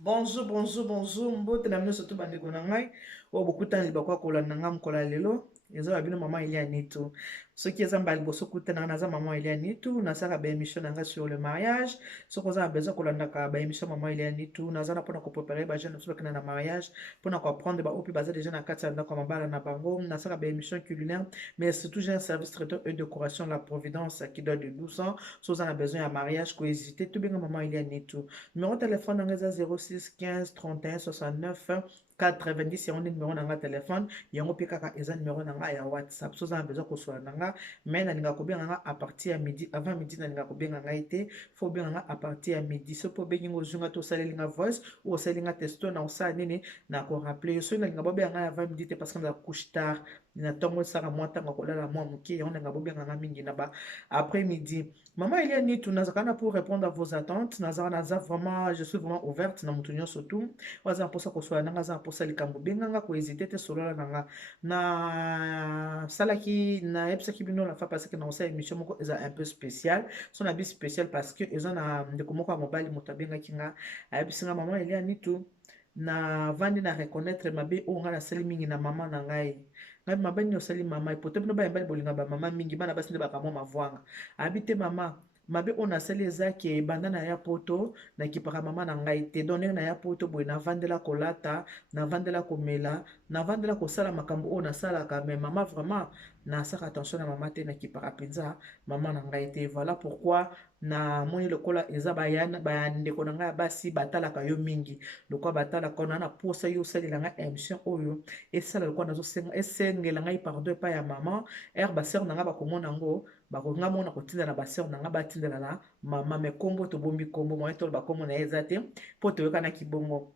Bonjour, bonjour, bonjour. Mbote na mino surtout bandeko na ngai. Oyo bokutana libakwa kolanda nga mokolo ya lelo. Eza babino mama Elia Nitu. Soki eza mbala liboso kutana nga naza mama Elia Nitu, nasaka ba émission na nga sur le mariage. Soki oza na besoin kolandaka ba émission mama Elia Nitu, naza na mpona kopréparer ba jeune biso bakenda na mariage, mpona koapprendre ba opi baza déjà na kati ya ndako ya mabala na bango. Nasaka ba émission culinaire, mais surtout j'ai un service traiteur et décoration La Providence qui date de 12 ans. Si oza na besoin ya mariage, ko hésiter, tout benga mama Elia Nitu. Numéro de téléphone nanga 06 15 31 69 90 yango nde numéro nanga téléphone yango mpe kaka eza numéro nanga ya WhatsApp so oza na besoin kosola nanga mais nalinga kobenga nga à partir ya midi avant midi nalinga kobenga ngai te fo obenga nga à partir ya midi so mpo obengi nga ozwi nga to osaleli nga voice ou osali nga testo na osala nini na korappele yo soki nalinga bobenga ngai avant midi te parce que naza couche tard na ntongo esaka mwa ntango kolala mwa moke yango nalinga bobenga nga mingi na ba après midi. Maman Elia Nitu, nazakana pour répondre à vos attentes. Naza vraiment, je suis vraiment ouverte na mutunyo surtout. Waza posa ko sola nanga za posa likambo benganga ko hésiter te solo nanga. Na salaki na epsaki bino la fa parce que na osa émission moko eza un peu spécial. Son habit spécial parce que eza na ndeko moko ya mobali moto abenga kinga. Ayebisinga Maman Elia Nitu na vandi na reconnaître mabe o nga na sali mingi na mama na ngai. Ngai mabe ni osali mama ipote bino ba yembali bolinga ba mama mingi bana basi nde bakamwa mavwanga. Habite mama mabe oyo nasali eza ke banda na ya poto nakipaka mama na ngai te don ndenge na ya poto boye navandela kolata navandela komela navandela kosala makambo oyo nasalaka me mama vraiment nasaka attention na mama te nakipaka mpenza mama na ngai te voilà pourquoi namoni lokola eza bandeko na ngai ya basi batalaka yo mingi lokola batalaka ona na posa yo osalela ngai émission oyo esala lokola nazosenga esengela ngai pardon epai ya mama ere basere na ngai bakomona yango bakonga mona kotindela basere na nga batindela na mama me kombo tobombi kombo moye tolo bakombo na ye eza te mpo toyokanaki bongo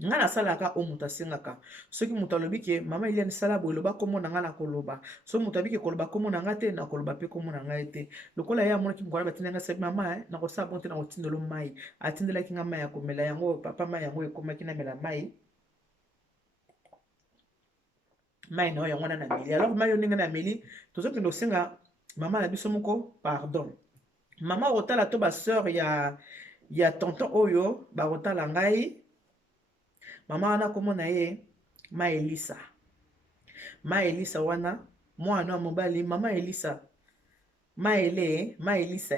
nga nasalaka oyo moto asengaka soki moto alobi ke mama Eliane sala boye loba kombo na nga na koloba soki moto abiki koloba kombo na nga te na koloba mpe kombo na ngai te lokola ye amonaki mokolo batindela nga sabi mama nakosala bongo te na kotindela mai atindelaki nga mai ya komela yango papa mai yango ekomaki namela mai na oyo yango wana na meli alors mai oyo ndenge na meli tozokende kosenga mama na biso moko pardon mama akotala to baseur ya tonton oyo bakotala ngai mama wana komona ye ma elisa wana mwana wa mobali mama elisa ma elisa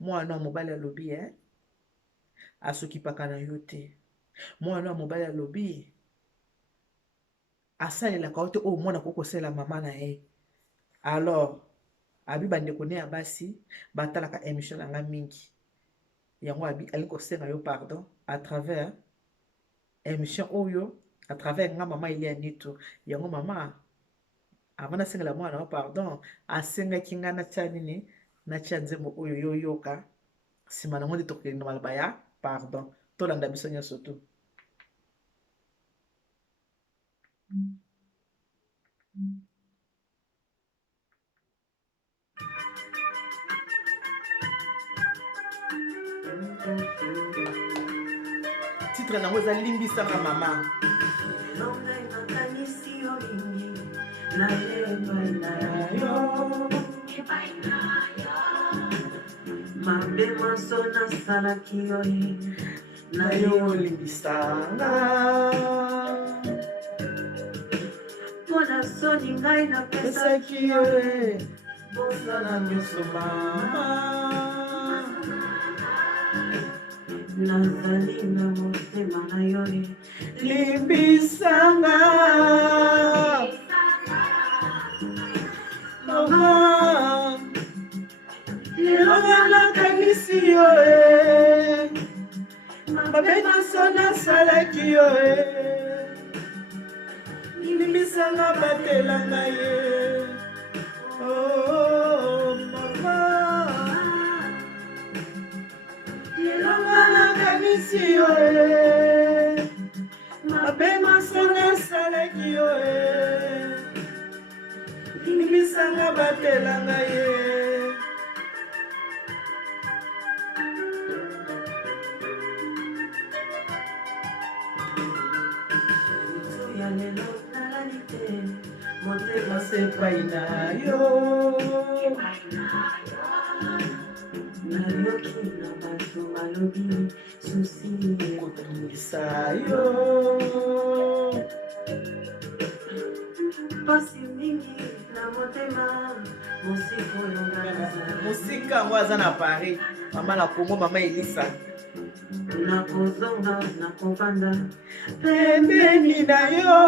mwana wa mobali alobi asokipaka na yo te mwana wa mobali alobi asalelaka yo te oyo mwana kokosalela mama na ye alors abi bandeko ne ya basi batalaka émission na nga mingi yango alingi kosenga yo pardon à travers émission oyo à travers nga mama Elia Nitu yango mama avant nasengela mwana wa pardon asengaki nga natia nini natia nzembo oyo yoyoka nsima nango nde tokende na maloba ya pardon tolanda biso nyonso tu titre nango eza limbisanga mama mabe maso nasalaki yo na yo limbisanga mpona soni ngai napesaki yo bosana nyonso mama nazali na motema na yo limbisanga mama lelo nakanisi yo mabe nyonso nasalaki yo limbisanga batelanga ye oh mama lelo nakanisi yo mabe nyonso nasalaki yo limbisanga batelanga ye ya lelo nalali te motema sepai na yo na nayoki na bato balobi susi kotungisa yo pasi mingi na motema mosika oyo mosika yango aza na Paris mama na Kongo mama Elisa nakozonga nakovanda pembeni na yo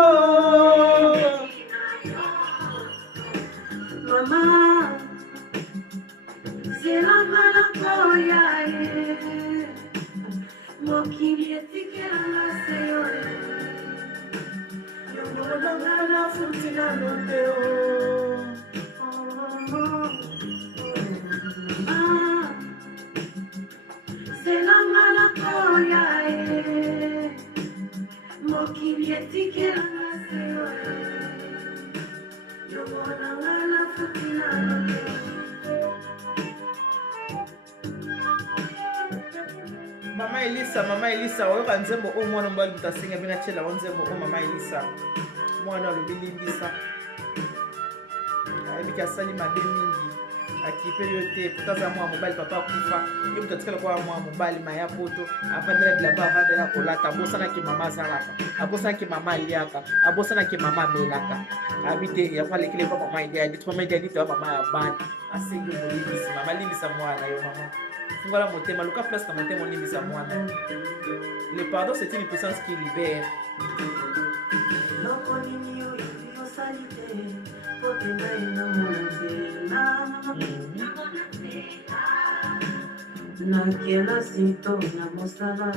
mama zelanga nakoya ye mokili etikelanga seyo yongonanga nafuti nano te zelanga nakoya ye mokili etikelanga seyo yongonanga nafuti nano te mama Elisa oyoka nzembo oyo mwana mobali moto asenga bino atiela ngo nzembo oyo mama Elisa mwana alobi limbisa ayebiki asali mabe mingi akipe yo te poto aza mwana mobali papa akufa ye moto atikala kwa mwana mobali maya poto avandela bilamba avandela kolata abosanaki mama azalaka abosanaki mama aliaka abosanaki mama amelaka abi te yango alekele pa mama ideadi ti mama ideadi te wa mama ya bana asengi molimbisi mama limbisa mwana yo mama fungola motema luka place na motema olimbisa mwana le pardon c'est une puissance qui libère loko nini oyo yosali te pote ngai namona nzela na kelasi to na mosala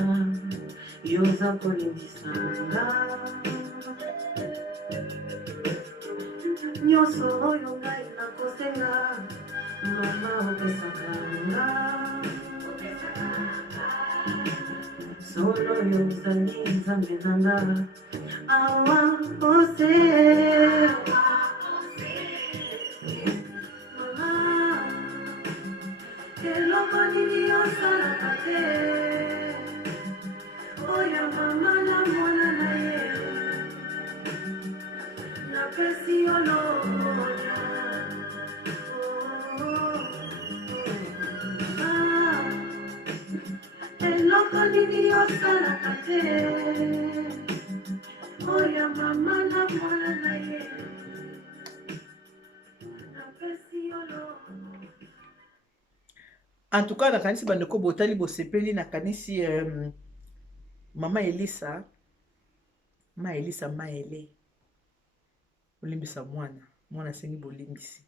yoza kolimbisanga nyonso oyo ngai nakosenga mama opesaka nga solo yo ozali nzambe nanga awa ose mama eloko nini osalaka te oyo mama na mwana na ye napesi yo lokonya eloko nini osalaka te oyo mama na mwana na ye napesi yo lokonya. en tout cas nakanisi bandeko botali bosepeli nakanisi mama Elisa maele olimbisa mwana asengi bolimbisi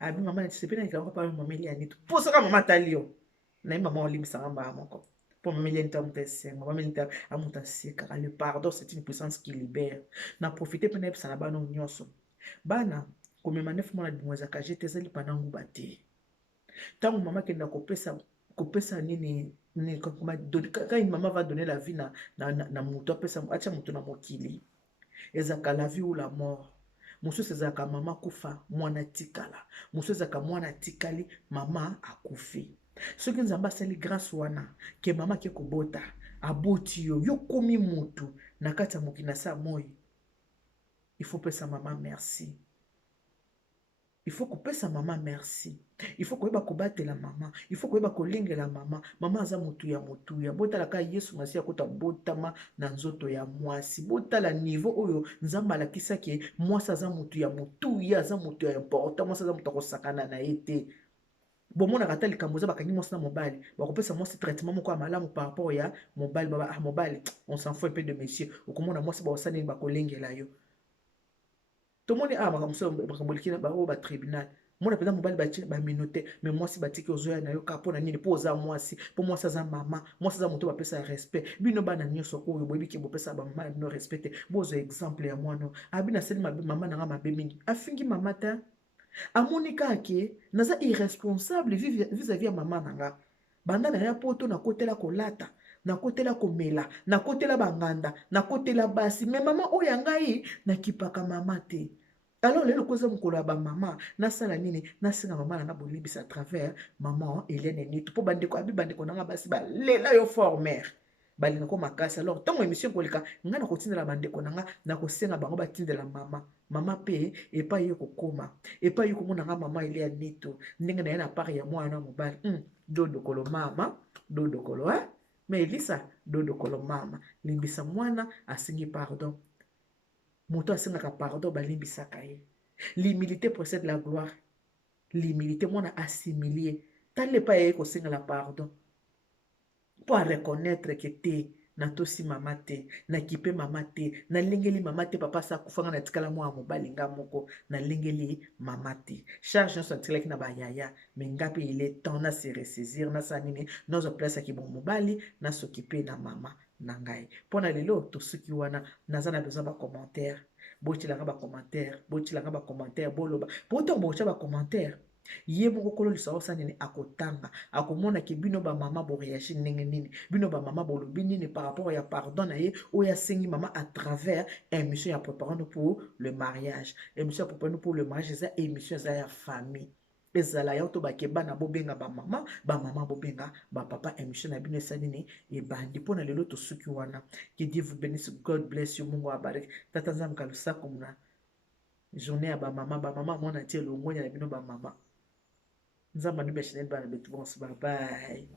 abi mama nasepeli nalikanga pa mama Elianito posaka mama atali yo naye mama olimbisanga mbala moko po mama Elianito amuta esenga mama Elianito amuta asekaka le pardon c'est une puissance qui libère na profite mpe nayebisa na bana nyonso bana komema 9 mois na bimo ezaka jete ezali panangu bate ntango mama akenda kopesa nini quand une maman va donner la vie na moto atia moto na mokili ezaka la vie ou la mort mosusu ezalaka mama kufa mwana tikala mosusu ezalaka mwana tikali mama akufi soki nzambe asali grâce wana ke mama ake kobota aboti yo komi motu na kati ya mokili na sa moi il faut pesa mama merci il faut kopesa mama merci il faut koyeba kobatela mama il faut koyeba kolingela mama aza motu ya motuya botalaka yesu masiya kota botama na nzoto ya mwasi botala niveau oyo nzambe alakisaki mwasi aza motu ya motuya aza motu ya important mwasi aza motu akosakana na ye te bomonaka ata likambo eza bakangi mwasi na mobali bakopesa mwasi traitement moko ya malamu par rapport ya mobali baba mobali on s'en fout un peu de monsieur okomona mwasi baosala nini bakolengela yo tomoni makambo leki na bango batribunal mona mpenza mobali batie baminote me mwasi batiki ozoya na yo kaka mpo na nini mpo oza mwasi mpo mwasi aza mama mwasi aza moto bapesa respect bino bana nyonso oyo boyebiki bopesa bamama ya bino respect te bozwa exemple ya mwana abi nasali mama nanga mabe mingi afingi mama ta amoni kake naza irresponsable vis-à-vis ya mama nanga banda na ya poto nakotela kolata nakotela komela nakotela banganda nakotela basi me mama oyo ya ngai nakipaka mama te alors lelo koza mokolo ya bamama nasala nini nasenga mama nanga bolimbisa à travers mama Eliane Nitu mpo bandeko abi bandeko nanga basi balela yo fort mère balinga ko makasi. Alors ntango émission koleka nga na kotindela bandeko na nga na kosenga bango batindela mama pe epai ye kokoma epai ye komona nga mama ele ya nito ndenge na ye na part ya mwana mobali dodokolo mama dodokolo mais Elisa dodokolo mama limbisa mwana asingi pardon. Moto asingaka pardon balimbisaka ye. L'humilité possède la gloire. L'humilité mwana assimilie tale pa ye kosengela pardon pour reconnaître que te na tosi mama te na kipe mama te na lengeli mama te papa sa kufanga na tikala mwa mobali nga moko na lengeli mama te charge nyonso atikalaki na bayaya me ngapi il est temps na se ressaisir na sa nini nozo place aki bon mobali na s'occuper na mama na ngai mpona lelo tosuki wana naza na besoin bacommentaire botilanga bacommentaire boloba po ntango botya bacommentaire ye moko kolo lisao osanini akotanga akomona ke bino bamama boreagi ndenge nini bino bamama bolobi nini par rapport ya pardon na ye oyo asengi mama à travers émission ya préparant pour le mariage. Émission ya préparant pour le mariage eza émission eza ya famille ezala ya to bakeba na bobenga bamama bobenga bapapa émission na bino esa nini ebandi mpona lelo tosuki wana. Que Dieu vous bénisse, God bless you, mungu abariki tata nzambe kalusako muna journée ya bamama mwana tie longonya na bino bamama. Nzamba nube Chanel bana betu bonse bye bye.